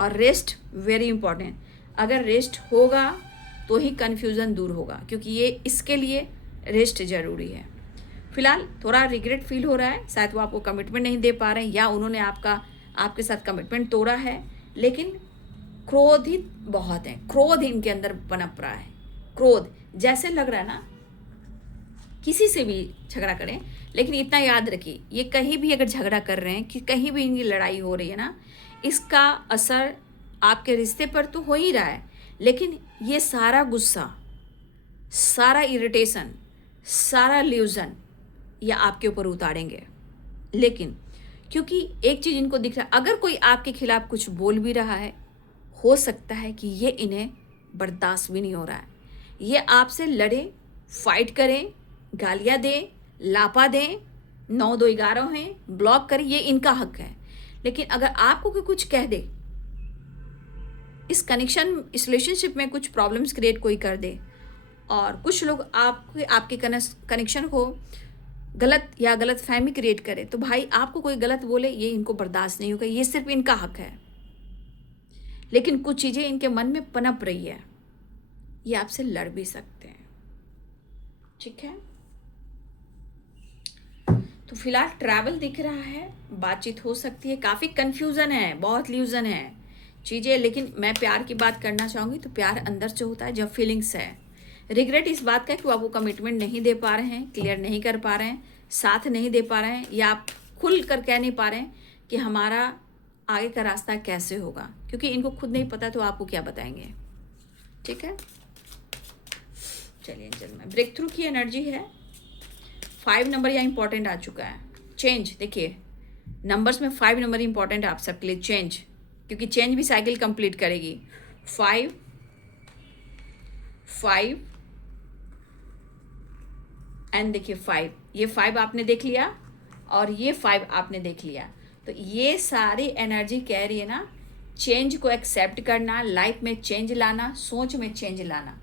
और रेस्ट वेरी इंपॉर्टेंट। अगर रेस्ट होगा तो ही कन्फ्यूज़न दूर होगा, क्योंकि ये इसके लिए रेस्ट ज़रूरी है। फिलहाल थोड़ा रिग्रेट फील हो रहा है, शायद वो आपको कमिटमेंट नहीं दे पा रहे हैं, या उन्होंने आपके साथ कमिटमेंट तोड़ा है, लेकिन क्रोधित बहुत है, क्रोध इनके अंदर पनप रहा है। क्रोध जैसे लग रहा है ना किसी से भी झगड़ा करें, लेकिन इतना याद रखिए, ये कहीं भी अगर झगड़ा कर रहे हैं, कि कहीं भी इनकी लड़ाई हो रही है ना, इसका असर आपके रिश्ते पर तो हो ही रहा है, लेकिन ये सारा गुस्सा, सारा इरिटेशन, सारा ल्यूजन ये आपके ऊपर उतारेंगे। लेकिन क्योंकि एक चीज़ इनको दिख रहा है, अगर कोई आपके खिलाफ कुछ बोल भी रहा है, हो सकता है कि ये इन्हें बर्दाश्त भी नहीं हो रहा है, ये आपसे लड़े, फाइट करें, गालियाँ दें, लापा दें, 9-2-11 हैं, ब्लॉक करें, ये इनका हक है। लेकिन अगर आपको कोई कुछ कह दे, इस कनेक्शन, इस रिलेशनशिप में कुछ प्रॉब्लम्स क्रिएट कोई कर दे, और कुछ लोग आपके कनेक्शन को गलत या गलत फहमी क्रिएट करे, तो भाई आपको कोई गलत बोले, ये इनको बर्दाश्त नहीं होगा, ये सिर्फ इनका हक है। लेकिन कुछ चीज़ें इनके मन में पनप रही है, ये आपसे लड़ भी सकते हैं, ठीक है। तो फिलहाल ट्रैवल दिख रहा है, बातचीत हो सकती है, काफ़ी कन्फ्यूज़न है, बहुत ल्यूजन है चीज़ें, लेकिन मैं प्यार की बात करना चाहूँगी। तो प्यार अंदर से होता है जब फीलिंग्स है। रिग्रेट इस बात का कि वो आपको कमिटमेंट नहीं दे पा रहे हैं, क्लियर नहीं कर पा रहे हैं, साथ नहीं दे पा रहे हैं, या आप खुल कर कह नहीं पा रहे हैं कि हमारा आगे का रास्ता कैसे होगा, क्योंकि इनको खुद नहीं पता तो आपको क्या बताएंगे। ठीक है, चलिए एंजल में ब्रेक थ्रू की एनर्जी है। 5 नंबर यहाँ इंपॉर्टेंट आ चुका है। चेंज, देखिए नंबर्स में 5 नंबर इंपॉर्टेंट है आप सबके लिए। चेंज, क्योंकि चेंज भी साइकिल कंप्लीट करेगी। 5 5 एंड देखिए 5, ये 5 आपने देख लिया और ये 5 आपने देख लिया। तो ये सारी एनर्जी कह रही है ना, चेंज को एक्सेप्ट करना, लाइफ में चेंज लाना, सोच में चेंज लाना,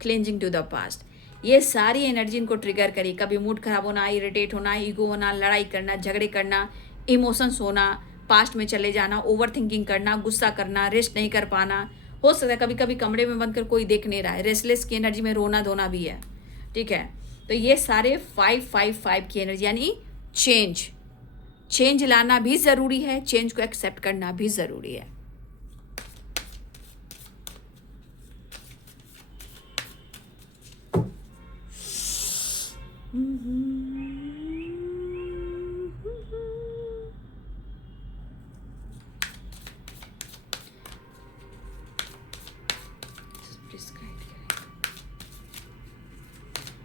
क्लेंजिंग टू द पास्ट। ये सारी एनर्जी इनको ट्रिगर करी। कभी मूड खराब होना, इरिटेट होना, ईगो होना, लड़ाई करना, झगड़े करना, इमोशंस होना, पास्ट में चले जाना, ओवर थिंकिंग करना, गुस्सा करना, रेस्ट नहीं कर पाना। हो सकता है कभी कभी कमरे में बंद कर कोई देख नहीं रहा है, रेस्टलेस की एनर्जी में रोना धोना भी है। ठीक है, तो ये सारे 5 की एनर्जी, यानी चेंज, चेंज लाना भी ज़रूरी है, चेंज को एक्सेप्ट करना भी ज़रूरी है।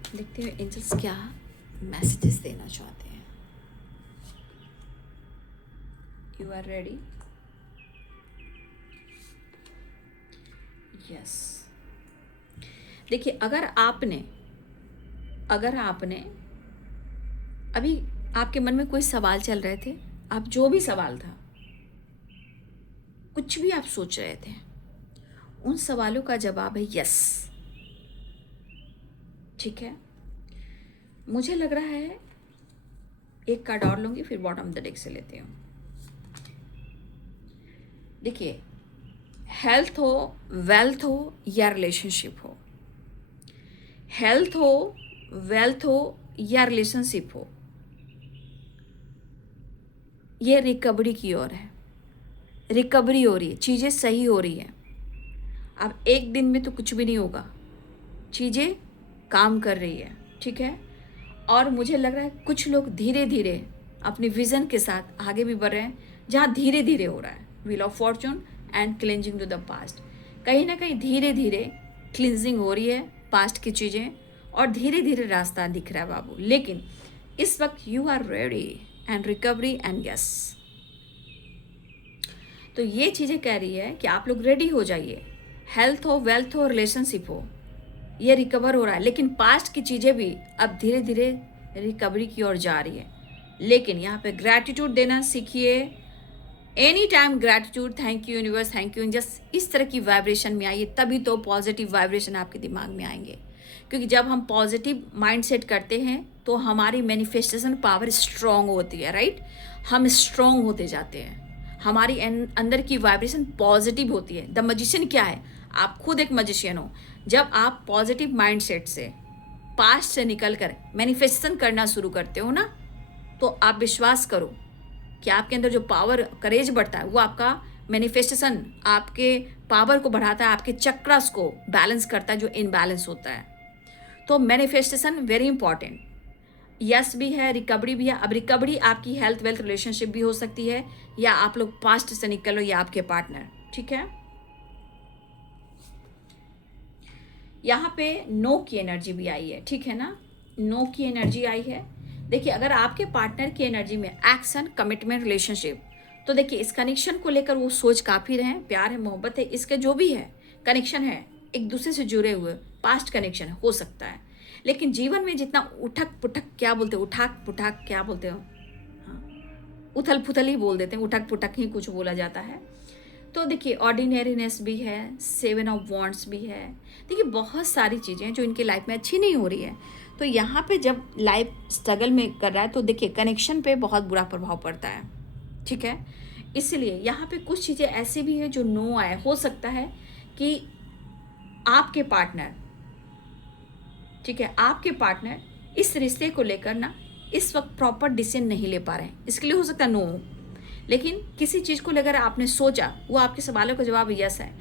देखते हैं एंजल्स क्या मैसेजेस देना चाहते हैं। You are ready? यस। देखिए अगर आपने अभी आपके मन में कोई सवाल चल रहे थे, आप जो भी सवाल था, कुछ भी आप सोच रहे थे, उन सवालों का जवाब है यस। ठीक है, मुझे लग रहा है एक कार्ड और लूंगी, फिर बॉटम द डेक से लेती हूँ। देखिए हेल्थ हो, वेल्थ हो या रिलेशनशिप हो, हेल्थ हो, वेल्थ हो या रिलेशनशिप हो, ये रिकवरी की ओर है। रिकवरी हो रही है, चीज़ें सही हो रही हैं। अब एक दिन में तो कुछ भी नहीं होगा, चीज़ें काम कर रही है। ठीक है, और मुझे लग रहा है कुछ लोग धीरे धीरे अपने विज़न के साथ आगे भी बढ़ रहे हैं, जहाँ धीरे धीरे हो रहा है। Wheel of fortune and cleansing to the past, कहीं ना कहीं धीरे धीरे क्लिंजिंग हो रही है पास्ट की चीज़ें, और धीरे धीरे रास्ता दिख रहा है बाबू। लेकिन इस वक्त you are ready and recovery and yes. तो ये चीज़ें कह रही है कि आप लोग रेडी हो जाइए। हेल्थ हो, वेल्थ हो, रिलेशनशिप हो, ये रिकवर हो रहा है। लेकिन पास्ट की चीज़ें भी अब धीरे धीरे रिकवरी की ओर जा रही है। लेकिन यहाँ पे ग्रैटिट्यूड देना सीखिए। Any time gratitude, thank you universe, thank you, just इस तरह की वाइब्रेशन में आइए, तभी तो पॉजिटिव वाइब्रेशन आपके दिमाग में आएंगे। क्योंकि जब हम पॉजिटिव माइंडसेट करते हैं तो हमारी मैनिफेस्टेशन पावर स्ट्रॉन्ग होती है। राइट, हम स्ट्रॉन्ग होते जाते हैं, हमारी अंदर की वाइब्रेशन पॉजिटिव होती है। द मैजिशियन क्या है? आप खुद एक मैजिशियन हो। जब आप पॉजिटिव माइंडसेट से, पास्ट से निकल कर मैनिफेस्टेशन करना शुरू करते हो ना, तो आप विश्वास करो कि आपके अंदर जो पावर, करेज बढ़ता है, वो आपका मैनिफेस्टेशन आपके पावर को बढ़ाता है, आपके चक्रास को बैलेंस करता है जो इनबैलेंस होता है। तो मैनिफेस्टेशन वेरी इंपॉर्टेंट। यस भी है, रिकवरी भी है। अब रिकवरी आपकी हेल्थ, वेल्थ, रिलेशनशिप भी हो सकती है, या आप लोग पास्ट से निकलो, या आपके पार्टनर। ठीक है, यहाँ पे नो की एनर्जी भी आई है। ठीक है ना, नो की एनर्जी आई है। देखिए अगर आपके पार्टनर की एनर्जी में एक्शन, कमिटमेंट, रिलेशनशिप, तो देखिए इस कनेक्शन को लेकर वो सोच काफ़ी रहे हैं, प्यार है, मोहब्बत है, इसके जो भी है कनेक्शन है, एक दूसरे से जुड़े हुए पास्ट कनेक्शन हो सकता है। लेकिन जीवन में जितना उठक पुठक, क्या बोलते हो, उठाक पुठाक क्या बोलते हो, हाँ उथल पुथल ही बोल देते हैं, उठक पुठक ही कुछ बोला जाता है। तो देखिए ऑर्डिनरीनेस भी है, 7 ऑफ वॉन्ड्स भी है। देखिए बहुत सारी चीज़ें जो इनकी लाइफ में अच्छी नहीं हो रही है। तो यहाँ पे जब लाइफ स्ट्रगल में कर रहा है, तो देखिए कनेक्शन पे बहुत बुरा प्रभाव पड़ता है। ठीक है, इसलिए यहाँ पे कुछ चीज़ें ऐसी भी है जो नो आए। हो सकता है कि आपके पार्टनर, ठीक है, आपके पार्टनर इस रिश्ते को लेकर ना इस वक्त प्रॉपर डिसीजन नहीं ले पा रहे हैं, इसके लिए हो सकता है नो। लेकिन किसी चीज़ को लेकर आपने सोचा, वो आपके सवालों का जवाब यस है।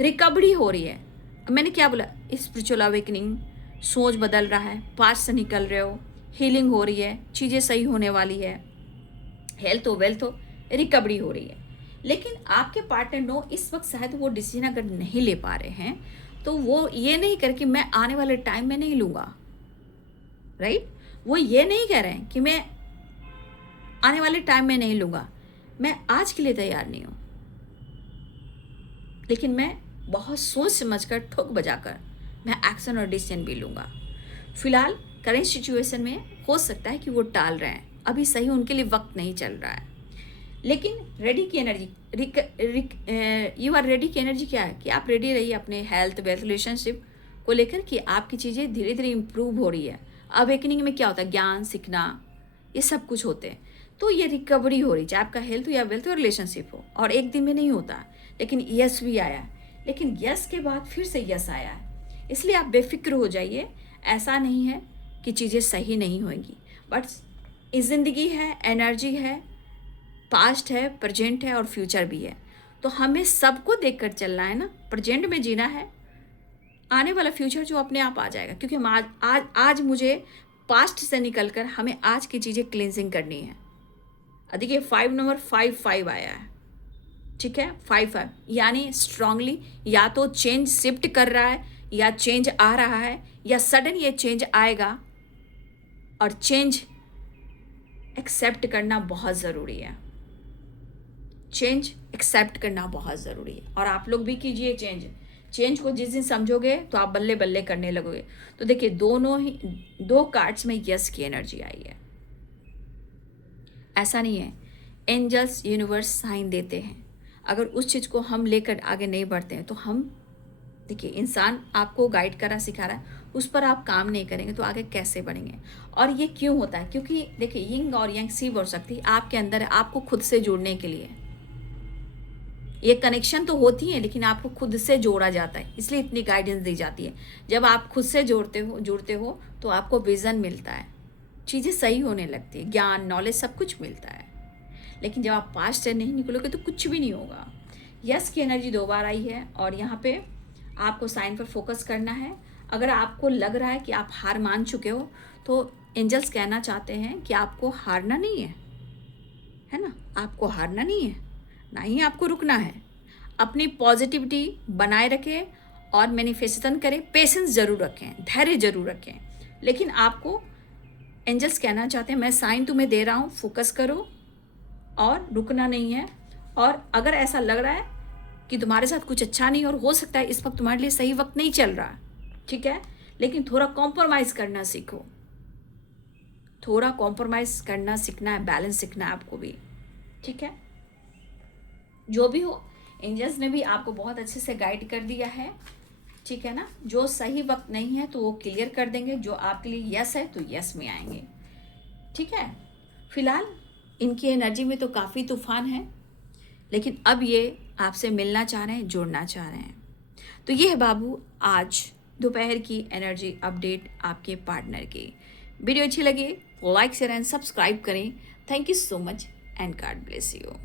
रिकवरी हो रही है। मैंने क्या बोला, स्पिरिचुअल अवेकनिंग, सोच बदल रहा है, पास्ट से निकल रहे हो, हीलिंग हो रही है, चीज़ें सही होने वाली है, हेल्थ हो, वेल्थ हो, रिकवरी हो रही है। लेकिन आपके पार्टनर नो इस वक्त शायद वो डिसीजन अगर नहीं ले पा रहे हैं, तो वो ये नहीं कर कि मैं आने वाले टाइम में नहीं लूँगा, राइट? वो ये नहीं कह रहे हैं कि मैं आने वाले टाइम में नहीं लूँगा, मैं आज के लिए तैयार नहीं हूँ, लेकिन मैं बहुत सोच समझ कर ठोक बजाकर मैं एक्शन और डिसीजन भी लूँगा। फिलहाल करेंट सिचुएशन में हो सकता है कि वो टाल रहे हैं, अभी सही उनके लिए वक्त नहीं चल रहा है। लेकिन रेडी की एनर्जी, यू आर रेडी की एनर्जी क्या है कि आप रेडी रहिए अपने हेल्थ, वेल्थ, रिलेशनशिप को लेकर कि आपकी चीज़ें धीरे धीरे इम्प्रूव हो रही है। अवेकनिंग में क्या होता है, ज्ञान सीखना, ये सब कुछ होते हैं। तो ये रिकवरी हो रही, चाहे आपका हेल्थ हो या वेल्थ हो, रिलेशनशिप हो, और एक दिन में नहीं होता। लेकिन यस भी आया, लेकिन यस के बाद फिर से यस आया है, इसलिए आप बेफिक्र हो जाइए। ऐसा नहीं है कि चीज़ें सही नहीं होंगी, बट ज़िंदगी है, एनर्जी है, पास्ट है, प्रेजेंट है और फ्यूचर भी है। तो हमें सबको देखकर चलना है ना, प्रेजेंट में जीना है, आने वाला फ्यूचर जो अपने आप आ जाएगा। क्योंकि हम आज मुझे पास्ट से निकलकर हमें आज की चीज़ें क्लींजिंग करनी है। देखिए 5 नंबर 5 आया है, ठीक है, 5 यानी स्ट्रांगली या तो चेंज शिफ्ट कर रहा है, या चेंज आ रहा है, या सडन ये चेंज आएगा। और चेंज एक्सेप्ट करना बहुत ज़रूरी है, चेंज एक्सेप्ट करना बहुत ज़रूरी है। और आप लोग भी कीजिए चेंज को जिस दिन समझोगे तो आप बल्ले बल्ले करने लगोगे। तो देखिए दो कार्ड्स में यस की एनर्जी आई है। ऐसा नहीं है, एंजल्स यूनिवर्स साइन देते हैं, अगर उस चीज़ को हम लेकर आगे नहीं बढ़ते हैं तो हम, देखिए इंसान आपको गाइड कर रहा, सिखा रहा है, उस पर आप काम नहीं करेंगे तो आगे कैसे बढ़ेंगे। और ये क्यों होता है, क्योंकि देखिए यिंग और यांग, शिव और शक्ति आपके अंदर है, आपको खुद से जोड़ने के लिए। ये कनेक्शन तो होती है, लेकिन आपको खुद से जोड़ा जाता है, इसलिए इतनी गाइडेंस दी जाती है। जब आप खुद से जुड़ते हो तो आपको विजन मिलता है, चीज़ें सही होने लगती है, ज्ञान, नॉलेज सब कुछ मिलता है। लेकिन जब आप पास्ट से नहीं निकलोगे तो कुछ भी नहीं होगा। यस की एनर्जी 2 बार आई है, और यहाँ पे आपको साइन पर फोकस करना है। अगर आपको लग रहा है कि आप हार मान चुके हो, तो एंजल्स कहना चाहते हैं कि आपको हारना नहीं है ना, आपको हारना नहीं है, ना ही आपको रुकना है। अपनी पॉजिटिविटी बनाए रखें और मैनिफेस्टेशन करें, पेशेंस ज़रूर रखें, धैर्य ज़रूर रखें। लेकिन आपको एंजल्स कहना चाहते हैं, मैं साइन तुम्हें दे रहा हूँ, फोकस करो और रुकना नहीं है। और अगर ऐसा लग रहा है कि तुम्हारे साथ कुछ अच्छा नहीं, और हो सकता है इस वक्त तुम्हारे लिए सही वक्त नहीं चल रहा, ठीक है, लेकिन थोड़ा कॉम्प्रोमाइज़ करना सीखो, थोड़ा कॉम्प्रोमाइज़ करना सीखना है, बैलेंस सीखना है आपको भी, ठीक है। जो भी हो, एंजल्स ने भी आपको बहुत अच्छे से गाइड कर दिया है, ठीक है ना। जो सही वक्त नहीं है तो वो क्लियर कर देंगे, जो आपके लिए यस है तो यस में आएंगे, ठीक है। फिलहाल इनकी एनर्जी में तो काफ़ी तूफान है, लेकिन अब ये आपसे मिलना चाह रहे हैं, जुड़ना चाह रहे हैं। तो ये है बाबू आज दोपहर की एनर्जी अपडेट आपके पार्टनर की। वीडियो अच्छी लगी लाइक शेयर एंड सब्सक्राइब करें। Thank you so much and God bless you.